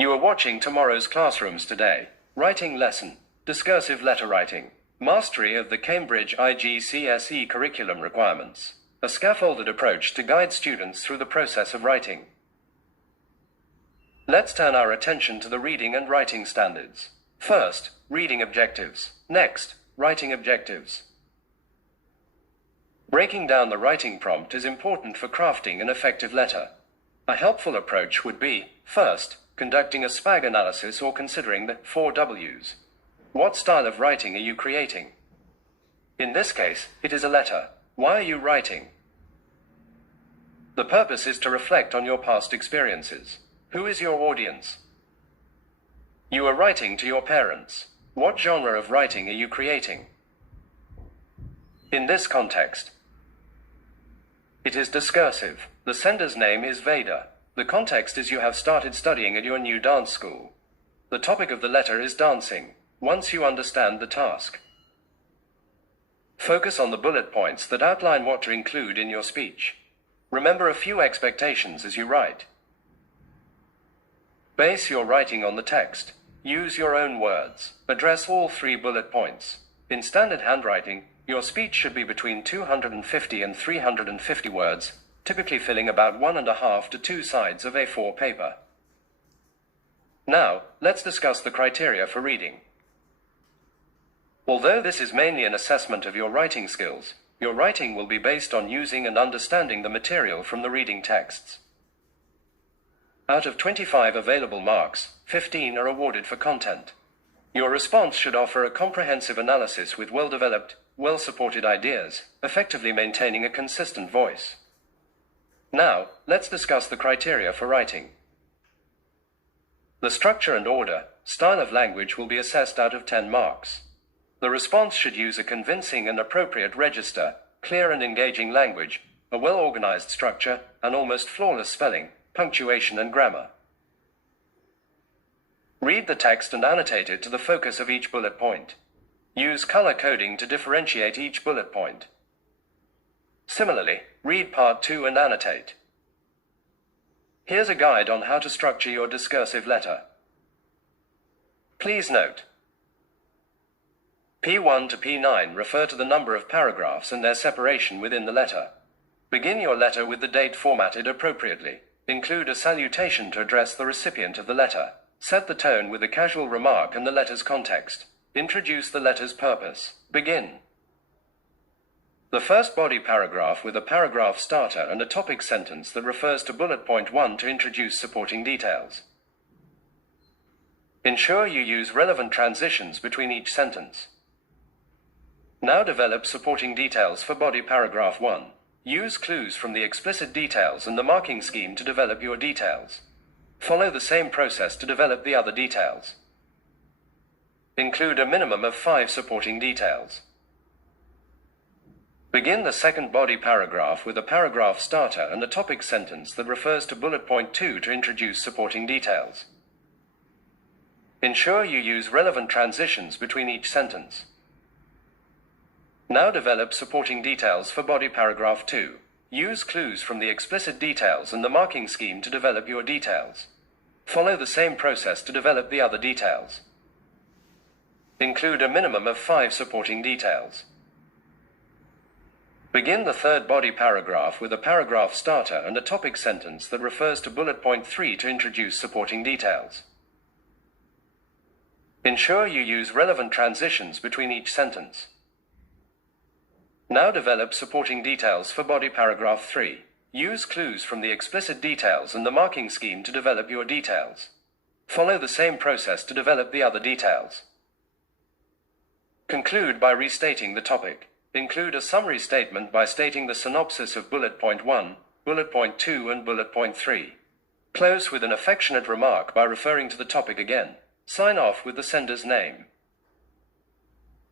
You are watching tomorrow's classrooms today. Writing lesson, Discursive Letter Writing, Mastery of the Cambridge IGCSE Curriculum Requirements, a scaffolded approach to guide students through the process of writing. Let's turn our attention to the reading and writing standards. First, reading objectives. Next, writing objectives. Breaking down the writing prompt is important for crafting an effective letter. A helpful approach would be, first, conducting a SPAG analysis or considering the 4 W's. What style of writing are you creating? In this case, it is a letter. Why are you writing? The purpose is to reflect on your past experiences. Who is your audience? You are writing to your parents. What genre of writing are you creating? In this context, it is discursive. The sender's name is Veda. The context is you have started studying at your new dance school. The topic of the letter is dancing. Once you understand the task, focus on the bullet points that outline what to include in your speech. Remember a few expectations as you write. Base your writing on the text. Use your own words. Address all 3 bullet points. In standard handwriting, your speech should be between 250 and 350 words, typically filling about 1.5 to 2 sides of A4 paper. Now, let's discuss the criteria for reading. Although this is mainly an assessment of your writing skills, your writing will be based on using and understanding the material from the reading texts. Out of 25 available marks, 15 are awarded for content. Your response should offer a comprehensive analysis with well-developed, well-supported ideas, effectively maintaining a consistent voice. Now, let's discuss the criteria for writing. The structure and order, style of language will be assessed out of 10 marks. The response should use a convincing and appropriate register, clear and engaging language, a well-organized structure, and almost flawless spelling, punctuation and grammar. Read the text and annotate it to the focus of each bullet point. Use color coding to differentiate each bullet point. Similarly, read part 2 and annotate. Here's a guide on how to structure your discursive letter. Please note, P1 to P9 refer to the number of paragraphs and their separation within the letter. Begin your letter with the date formatted appropriately. Include a salutation to address the recipient of the letter. Set the tone with a casual remark and the letter's context. Introduce the letter's purpose. Begin. The first body paragraph with a paragraph starter and a topic sentence that refers to bullet point 1 to introduce supporting details. Ensure you use relevant transitions between each sentence. Now develop supporting details for body paragraph 1. Use clues from the explicit details and the marking scheme to develop your details. Follow the same process to develop the other details. Include a minimum of 5 supporting details. Begin the second body paragraph with a paragraph starter and a topic sentence that refers to bullet point 2 to introduce supporting details. Ensure you use relevant transitions between each sentence. Now develop supporting details for body paragraph 2. Use clues from the explicit details and the marking scheme to develop your details. Follow the same process to develop the other details. Include a minimum of 5 supporting details. Begin the third body paragraph with a paragraph starter and a topic sentence that refers to bullet point 3 to introduce supporting details. Ensure you use relevant transitions between each sentence. Now develop supporting details for body paragraph 3. Use clues from the explicit details and the marking scheme to develop your details. Follow the same process to develop the other details. Conclude by restating the topic. Include a summary statement by stating the synopsis of bullet point 1, bullet point 2 and bullet point 3. Close with an affectionate remark by referring to the topic again. Sign off with the sender's name.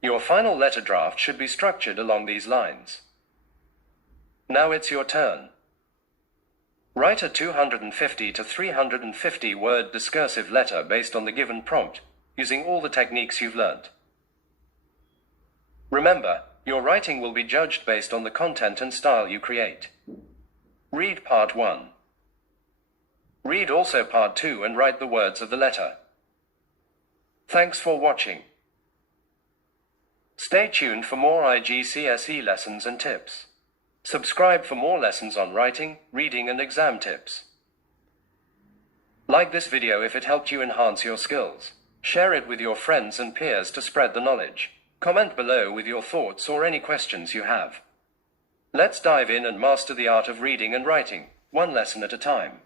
Your final letter draft should be structured along these lines. Now it's your turn. Write a 250 to 350 word discursive letter based on the given prompt, using all the techniques you've learned. Remember, your writing will be judged based on the content and style you create. Read part 1. Read also part 2 and write the words of the letter. Thanks for watching. Stay tuned for more IGCSE lessons and tips. Subscribe for more lessons on writing, reading and exam tips. Like this video if it helped you enhance your skills. Share it with your friends and peers to spread the knowledge. Comment below with your thoughts or any questions you have. Let's dive in and master the art of reading and writing, one lesson at a time.